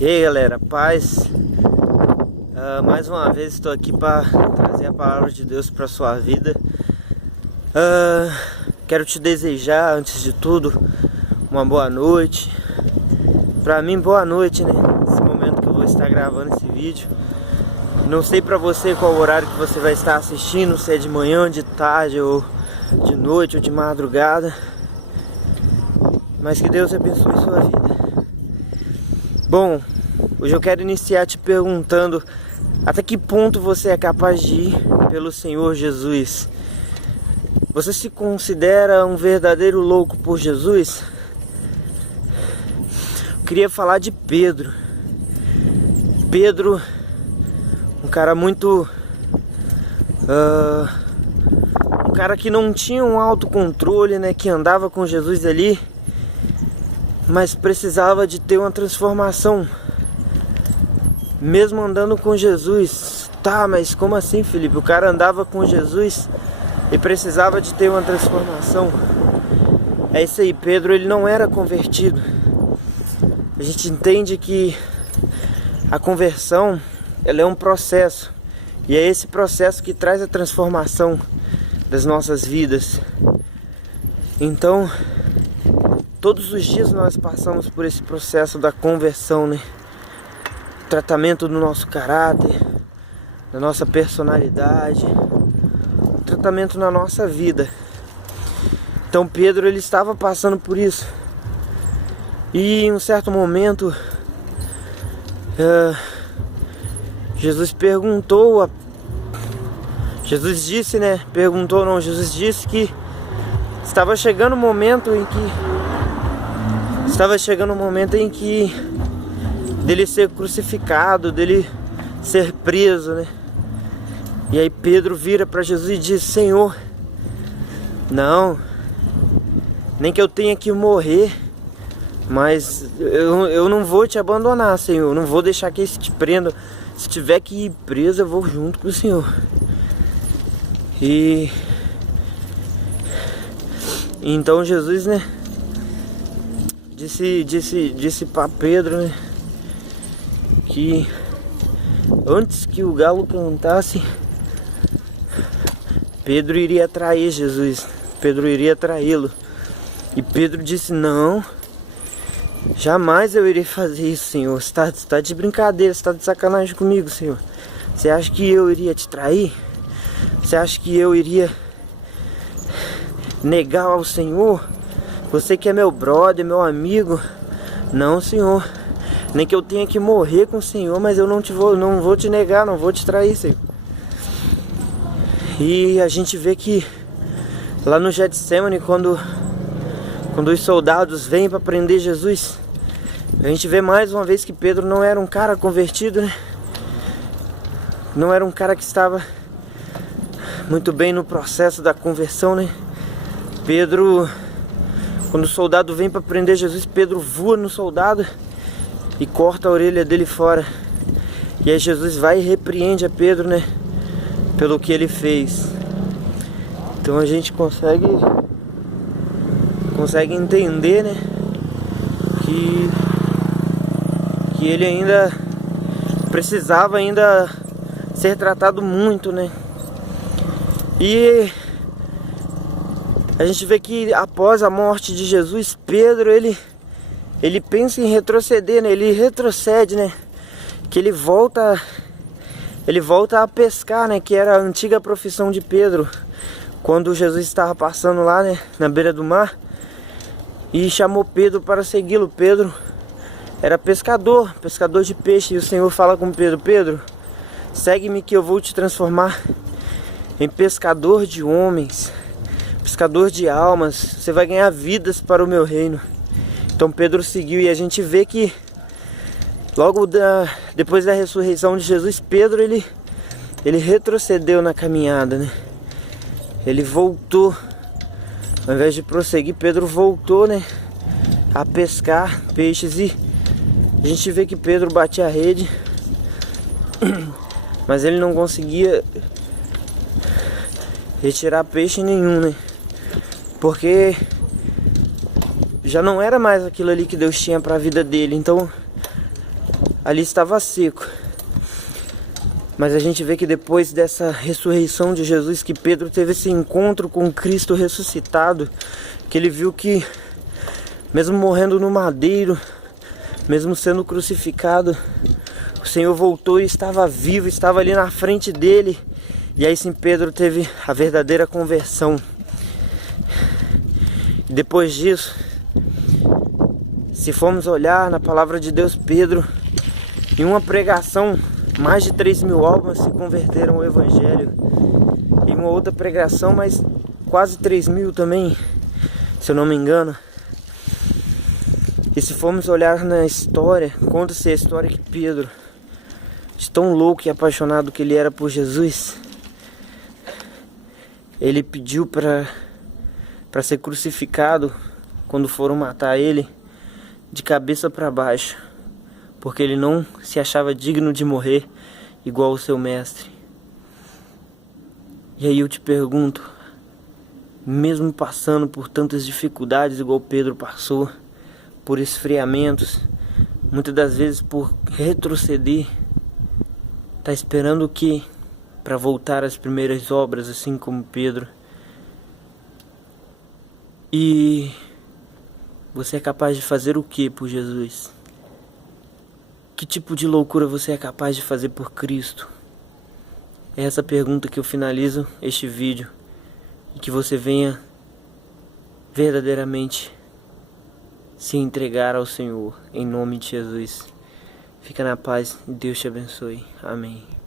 E aí galera, paz. Mais uma vez estou aqui para trazer a palavra de Deus para sua vida. Quero te desejar, antes de tudo, uma boa noite. Para mim, boa noite, né? Nesse momento que eu vou estar gravando esse vídeo. Não sei para você qual horário que você vai estar assistindo, se é de manhã, de tarde, ou de noite, ou de madrugada. Mas que Deus abençoe sua vida. Bom, hoje eu quero iniciar te perguntando até que ponto você é capaz de ir pelo Senhor Jesus. Você se considera um verdadeiro louco por Jesus? Eu queria falar de Pedro. Pedro, um cara muito... um cara que não tinha um autocontrole, né? Que andava com Jesus ali, mas precisava de ter uma transformação. Mesmo andando com Jesus. Tá, mas como assim, Felipe? O cara andava com Jesus e precisava de ter uma transformação. É isso aí, Pedro, ele não era convertido. A gente entende que a conversão, ela é um processo. E é esse processo que traz a transformação das nossas vidas. Então, todos os dias nós passamos por esse processo da conversão, né? Tratamento do nosso caráter, da nossa personalidade, tratamento na nossa vida. Então Pedro, ele estava passando por isso. E em um certo momento, Jesus perguntou, Jesus disse, né? Perguntou não, Jesus disse que estava chegando o momento em que dele ser crucificado, dele ser preso, né? E aí Pedro vira para Jesus e diz: Senhor, não, nem que eu tenha que morrer, mas eu não vou te abandonar, Senhor. Eu não vou deixar que eles te prendam. Se tiver que ir preso, eu vou junto com o Senhor. E então Jesus, né, disse para Pedro, né, que antes que o galo cantasse, Pedro iria trair Jesus. Pedro iria traí-lo. E Pedro disse: não, jamais eu irei fazer isso, Senhor. Você está de brincadeira, você está de sacanagem comigo, Senhor. Você acha que eu iria te trair? Você acha que eu iria negar ao Senhor? Você que é meu brother, meu amigo. Não, Senhor. Nem que eu tenha que morrer com o Senhor, mas eu não vou te negar, não vou te trair, Senhor. E a gente vê que lá no Getsemane, quando os soldados vêm para prender Jesus, a gente vê mais uma vez que Pedro não era um cara convertido, né? Não era um cara que estava muito bem no processo da conversão, né? Pedro, quando o soldado vem para prender Jesus, Pedro voa no soldado e corta a orelha dele fora. E aí Jesus vai e repreende a Pedro, né, pelo que ele fez. Então a gente consegue entender, né, que ele ainda precisava ser tratado muito, né. E a gente vê que após a morte de Jesus, Pedro, ele pensa em retroceder, né? Ele retrocede, né? Que ele volta a pescar, né? Que era a antiga profissão de Pedro. Quando Jesus estava passando lá, né? Na beira do mar. E chamou Pedro para segui-lo. Pedro era pescador de peixe. E o Senhor fala com Pedro: Pedro, segue-me que eu vou te transformar em pescador de homens, pescador de almas. Você vai ganhar vidas para o meu reino. Então Pedro seguiu, e a gente vê que logo depois da ressurreição de Jesus, Pedro ele retrocedeu na caminhada, né? Ele voltou, ao invés de prosseguir, Pedro voltou, né, a pescar peixes. E a gente vê que Pedro batia a rede, mas ele não conseguia retirar peixe nenhum, né? Porque já não era mais aquilo ali que Deus tinha para a vida dele. Então ali estava seco. Mas a gente vê que depois dessa ressurreição de Jesus, que Pedro teve esse encontro com Cristo ressuscitado, que ele viu que mesmo morrendo no madeiro, mesmo sendo crucificado, o Senhor voltou e estava vivo, estava ali na frente dele. E aí sim Pedro teve a verdadeira conversão. E depois disso, se formos olhar na palavra de Deus, Pedro, em uma pregação, mais de 3.000 almas se converteram ao Evangelho. Em uma outra pregação, mas quase 3.000 também, se eu não me engano. E se formos olhar na história, conta-se a história que Pedro, de tão louco e apaixonado que ele era por Jesus, ele pediu para ser crucificado quando foram matar ele de cabeça para baixo, porque ele não se achava digno de morrer igual o seu mestre. E aí eu te pergunto, mesmo passando por tantas dificuldades igual Pedro passou, por esfriamentos, muitas das vezes por retroceder, tá esperando o quê para voltar às primeiras obras, assim como Pedro? E você é capaz de fazer o que por Jesus? Que tipo de loucura você é capaz de fazer por Cristo? É essa pergunta que eu finalizo este vídeo. E que você venha verdadeiramente se entregar ao Senhor, em nome de Jesus. Fica na paz e Deus te abençoe. Amém.